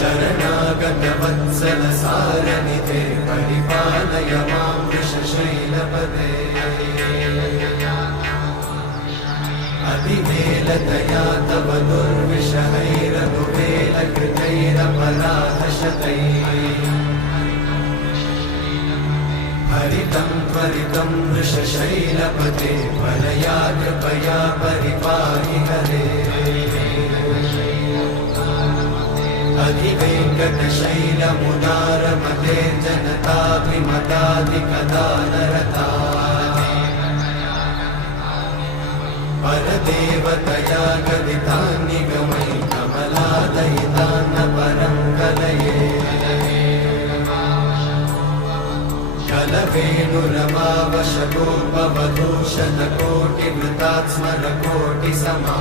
शरणागतवत्सल सारनिधे परिपालय मां वृषशैलपदे अतिवेलतया तव दुर्विषहैरनुवेलकृतैरपराधशतैः हरितं त्वरितं वृषशैलपते परया कृपया परिपाहि हरे अधिवेङ्कटशैलमुदारमते जनताभिमताधिकदानरता परदेवतया गदितान्निगमै कमलादयितान्न परं कलये कलवेणुरमावशतोपवधूषणकोटिवृतात् स्मरकोटिसमा